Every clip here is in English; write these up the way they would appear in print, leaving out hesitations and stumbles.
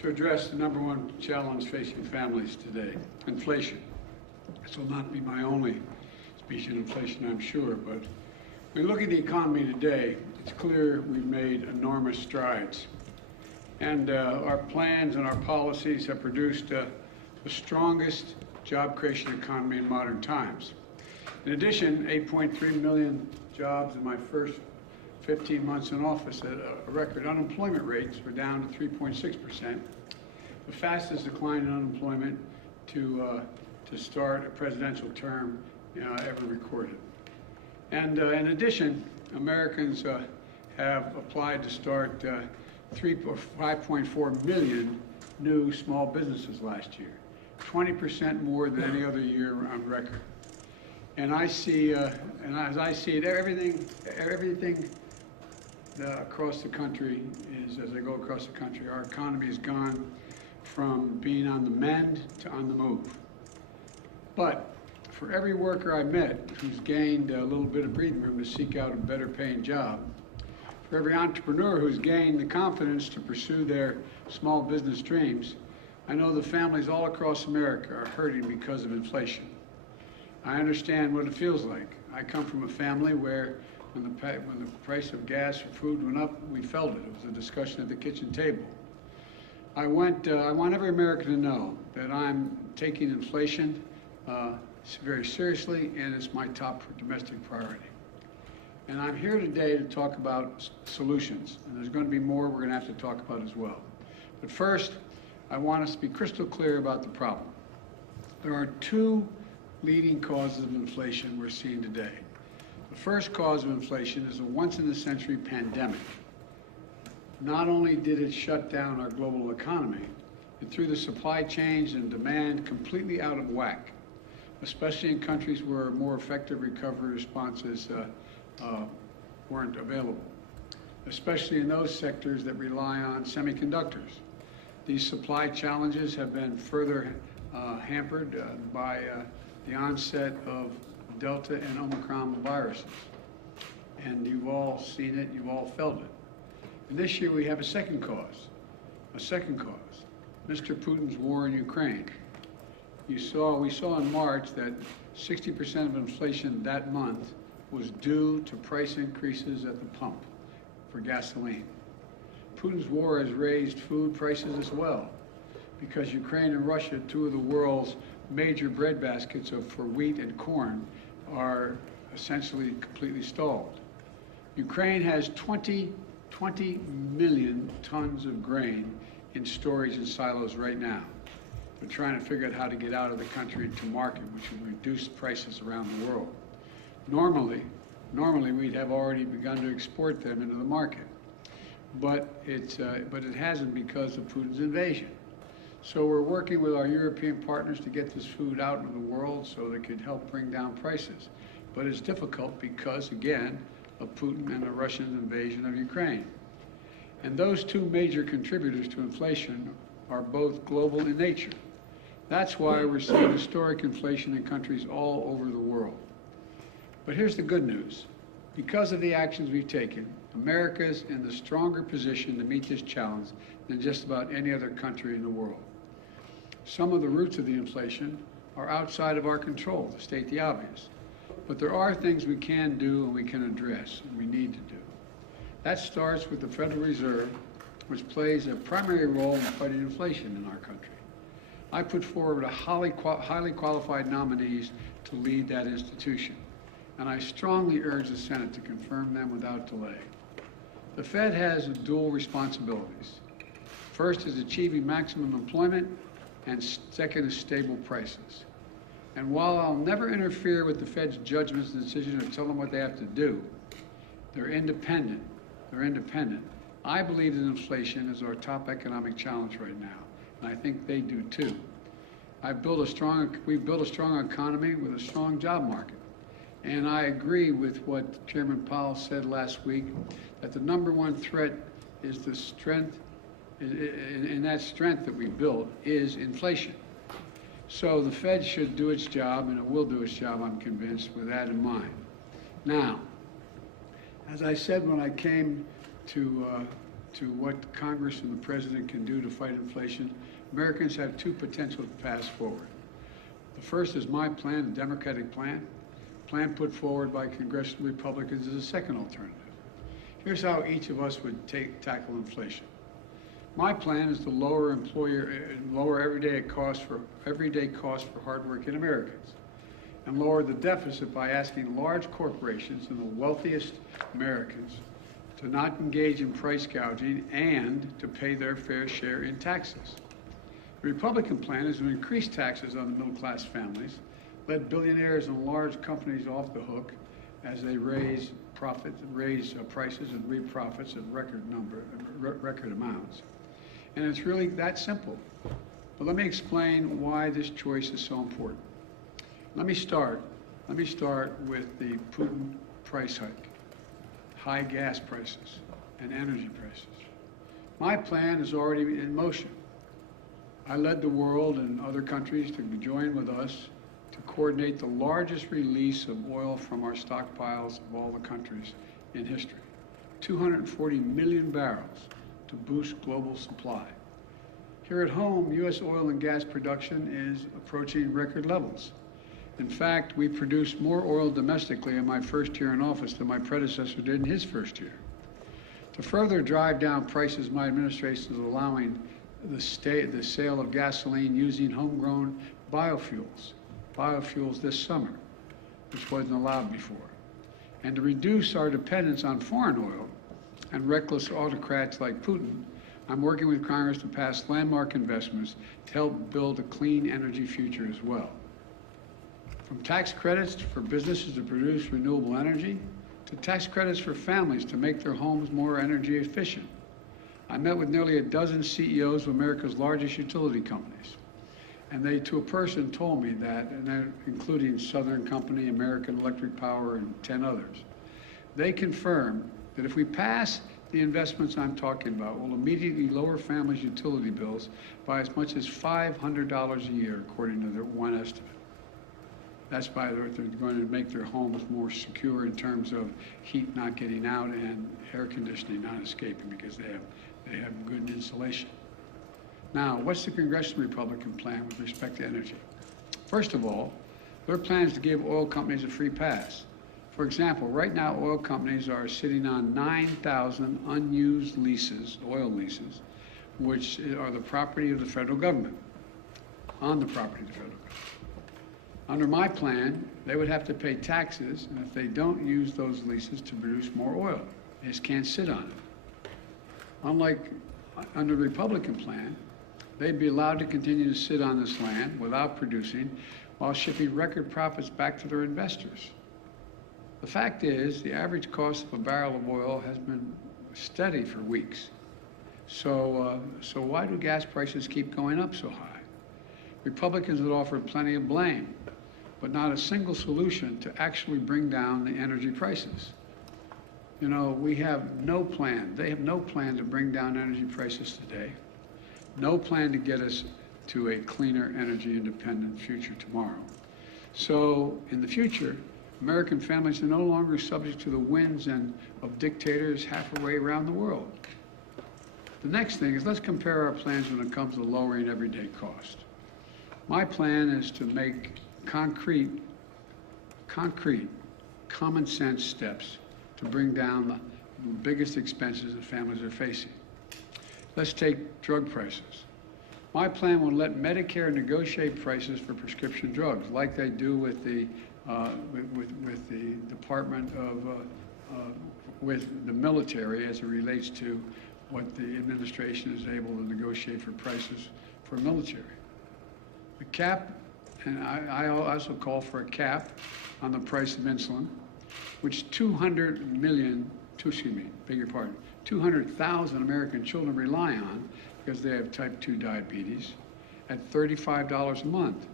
to address the number one challenge facing families today, inflation. This will not be my only speech on inflation, I'm sure, but when we look at the economy today, it's clear we've made enormous strides. And our plans and our policies have produced the strongest job creation economy in modern times. In addition, 8.3 million jobs in my first 15 months in office at a record. Unemployment rates were down to 3.6%, the fastest decline in unemployment to start a presidential term ever recorded. And in addition, Americans have applied to start 5.4 million new small businesses last year, 20% more than any other year on record. And I see, and as I see it, everything across the country is, as I go across the country, our economy has gone from being on the mend to on the move. But for every worker I met who's gained a little bit of breathing room to seek out a better paying job, for every entrepreneur who's gained the confidence to pursue their small business dreams, I know the families all across America are hurting because of inflation. I understand what it feels like. I come from a family where when the price of gas or food went up, we felt it. It was a discussion at the kitchen table. I want every American to know that I'm taking inflation very seriously, and it's my top domestic priority. And I'm here today to talk about solutions, and there's going to be more we're going to have to talk about as well. But first, I want us to be crystal clear about the problem. There are two leading causes of inflation we're seeing today. The first cause of inflation is a once-in-a-century pandemic. Not only did it shut down our global economy, it threw the supply chains and demand completely out of whack, especially in countries where more effective recovery responses weren't available, especially in those sectors that rely on semiconductors. These supply challenges have been further hampered by the onset of Delta and Omicron viruses. And you've all seen it, you've all felt it. And this year we have a second cause, Mr. Putin's war in Ukraine. We saw in March that 60% of inflation that month was due to price increases at the pump for gasoline. Putin's war has raised food prices as well, because Ukraine and Russia, two of the world's major bread baskets for wheat and corn, are essentially completely stalled. Ukraine has 20 million tons of grain in storage in silos right now. They're trying to figure out how to get out of the country to market, which would reduce prices around the world. Normally we'd have already begun to export them into the market, but it hasn't because of Putin's invasion. So we're working with our European partners to get this food out into the world so that it could help bring down prices. But it's difficult because, again, of Putin and the Russian invasion of Ukraine. And those two major contributors to inflation are both global in nature. That's why we're seeing historic inflation in countries all over the world. But here's the good news. Because of the actions we've taken, America's in the stronger position to meet this challenge than just about any other country in the world. Some of the roots of the inflation are outside of our control, to state the obvious. But there are things we can do and we can address and we need to do. That starts with the Federal Reserve, which plays a primary role in fighting inflation in our country. I put forward highly qualified nominees to lead that institution, and I strongly urge the Senate to confirm them without delay. The Fed has dual responsibilities. First is achieving maximum employment, and second is stable prices. And while I'll never interfere with the Fed's judgments and decisions or tell them what they have to do, they're independent. I believe that inflation is our top economic challenge right now, and I think they do too. We've built a strong economy with a strong job market. And I agree with what Chairman Powell said last week, that the number one threat is the strength, and that strength that we built is inflation. So the Fed should do its job, and it will do its job, I'm convinced, with that in mind. Now, as I said when I came to to what Congress and the President can do to fight inflation, Americans have two potential paths forward. The first is my plan, the Democratic plan. Plan put forward by congressional Republicans is a second alternative. Here's how each of us would tackle inflation. My plan is to lower everyday costs for hardworking Americans, and lower the deficit by asking large corporations and the wealthiest Americans to not engage in price gouging and to pay their fair share in taxes. The Republican plan is to increase taxes on the middle-class families, let billionaires and large companies off the hook as they raise prices and reap profits at record amounts. And it's really that simple. But let me explain why this choice is so important. Let me start with the Putin price hike, high gas prices, and energy prices. My plan is already in motion. I led the world and other countries to join with us to coordinate the largest release of oil from our stockpiles of all the countries in history, 240 million barrels to boost global supply. Here at home, U.S. oil and gas production is approaching record levels. In fact, we produced more oil domestically in my first year in office than my predecessor did in his first year. To further drive down prices, my administration is allowing the sale of gasoline using homegrown biofuels this summer, which wasn't allowed before. And to reduce our dependence on foreign oil and reckless autocrats like Putin, I'm working with Congress to pass landmark investments to help build a clean energy future as well. From tax credits for businesses to produce renewable energy, to tax credits for families to make their homes more energy efficient. I met with nearly a dozen CEOs of America's largest utility companies. And they, to a person, told me that, and including Southern Company, American Electric Power, and 10 others. They confirm that if we pass the investments I'm talking about, we'll immediately lower families' utility bills by as much as $500 a year, according to their one estimate. That's by they're going to make their homes more secure in terms of heat not getting out and air conditioning not escaping because they have good insulation. Now, what's the congressional Republican plan with respect to energy? First of all, their plan is to give oil companies a free pass. For example, right now oil companies are sitting on 9,000 unused leases, oil leases, which are the property of the federal government, on the property of the federal government. Under my plan, they would have to pay taxes, and if they don't use those leases to produce more oil, they just can't sit on it. Unlike under the Republican plan, they'd be allowed to continue to sit on this land without producing while shipping record profits back to their investors. The fact is, the average cost of a barrel of oil has been steady for weeks. So why do gas prices keep going up so high? Republicans have offered plenty of blame, but not a single solution to actually bring down the energy prices. You know, we have no plan. They have no plan to bring down energy prices today. No plan to get us to a cleaner, energy independent future tomorrow. So in the future, American families are no longer subject to the whims of dictators halfway around the world. The next thing is, let's compare our plans when it comes to lowering everyday cost. My plan is to make concrete, common sense steps to bring down the biggest expenses that families are facing. Let's take drug prices. My plan will let Medicare negotiate prices for prescription drugs, like they do with the Department of with the military as it relates to what the administration is able to negotiate for prices for military. The cap, and I also call for a cap on the price of insulin, which 200,000 American children rely on because they have type 2 diabetes at $35 a month.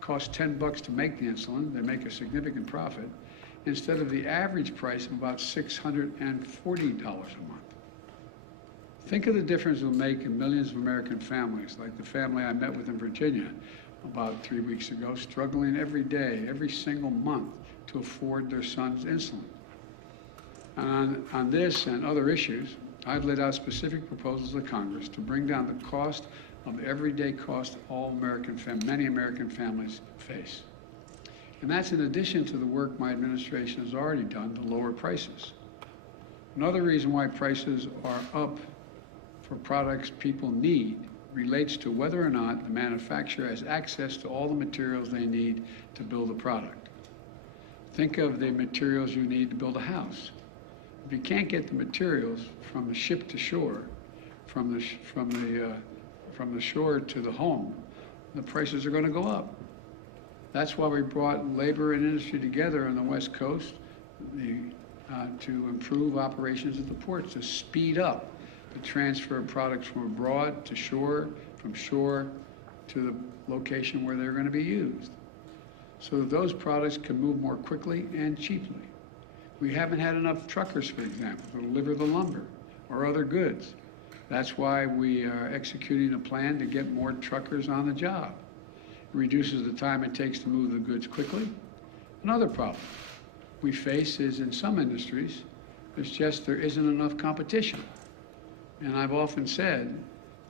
Costs $10 to make the insulin. They make a significant profit instead of the average price of about $640 a month. Think of the difference it will make in millions of American families, like the family I met with in Virginia about 3 weeks ago, struggling every day, every single month to afford their son's insulin. And on this and other issues, I've laid out specific proposals to Congress to bring down the cost of everyday cost many American families face. And that's in addition to the work my administration has already done to lower prices. Another reason why prices are up for products people need relates to whether or not the manufacturer has access to all the materials they need to build a product. Think of the materials you need to build a house. If you can't get the materials from the ship to shore, from the shore to the home, the prices are going to go up. That's why we brought labor and industry together on the West Coast to improve operations at the ports, to speed up the transfer of products from abroad to shore, from shore to the location where they're going to be used, so that those products can move more quickly and cheaply. We haven't had enough truckers, for example, to deliver the lumber or other goods. That's why we are executing a plan to get more truckers on the job. It reduces the time it takes to move the goods quickly. Another problem we face is in some industries, there isn't enough competition. And I've often said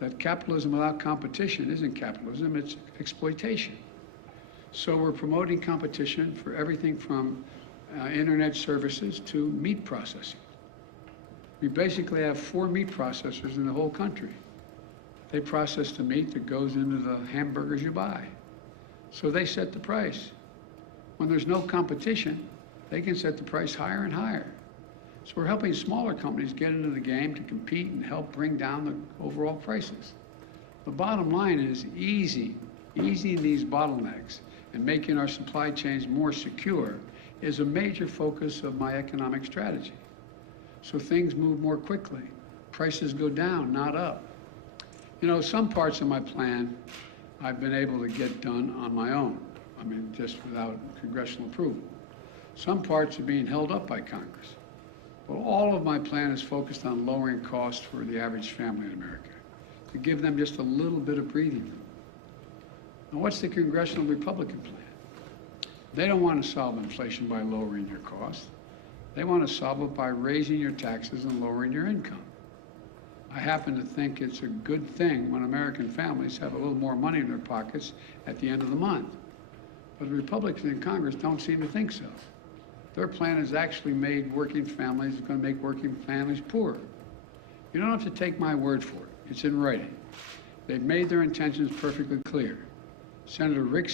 that capitalism without competition isn't capitalism, it's exploitation. So we're promoting competition for everything from internet services to meat processing. We basically have 4 meat processors in the whole country. They process the meat that goes into the hamburgers you buy. So they set the price. When there's no competition, they can set the price higher and higher. So we're helping smaller companies get into the game to compete and help bring down the overall prices. The bottom line is easing these bottlenecks and making our supply chains more secure is a major focus of my economic strategy. So things move more quickly. Prices go down, not up. You know, some parts of my plan I've been able to get done on my own. I mean, just without congressional approval. Some parts are being held up by Congress. But all of my plan is focused on lowering costs for the average family in America, to give them just a little bit of breathing room. Now, what's the congressional Republican plan? They don't want to solve inflation by lowering your costs. They want to solve it by raising your taxes and lowering your income. I happen to think it's a good thing when American families have a little more money in their pockets at the end of the month. But the Republicans in Congress don't seem to think so. Their plan has actually made going to make working families poorer. You don't have to take my word for it. It's in writing. They've made their intentions perfectly clear. Senator Rick